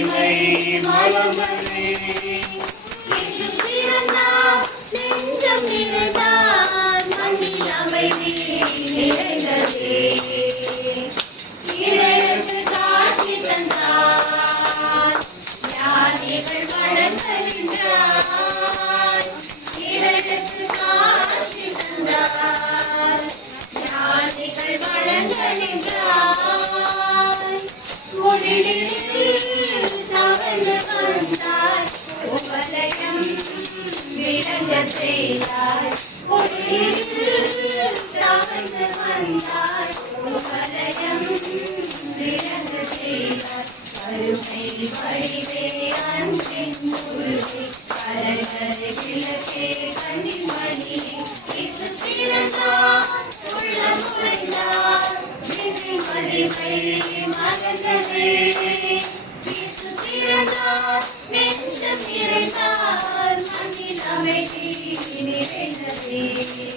மகிமை மலர்ந்ததே. இயேசு பிறந்தார், நெஞ்சம் நிறைந்தார், மண்ணில் அமைதி நிறைந்ததே. இறைவனுக்கு காட்சி தந்தார், ஞானிகள் வணங்க நின்றார். இறைவனுக்கு காட்சி தந்தார், ஞானிகள் வணங்க நின்றார். ஒளியில் தவழ்ந்து வந்தார், உபலயம் விளங்க செய்தார். ஒளியில் தவழ்ந்து வந்தார், உபலயம் விளங்க செய்தார். கருணை வடிவே அன்பின் உருவே, கலங்கரை விளக்கே கண்ணின் மணியே. இயேசு பிறந்தார், உள்ளம் உறைந்தார், இறை மகிமை மலர்ந்ததே. இயேசு பிறந்தார், நெஞ்சம் நிறைந்தார், மண்ணில் அமைதி நிறைந்ததே.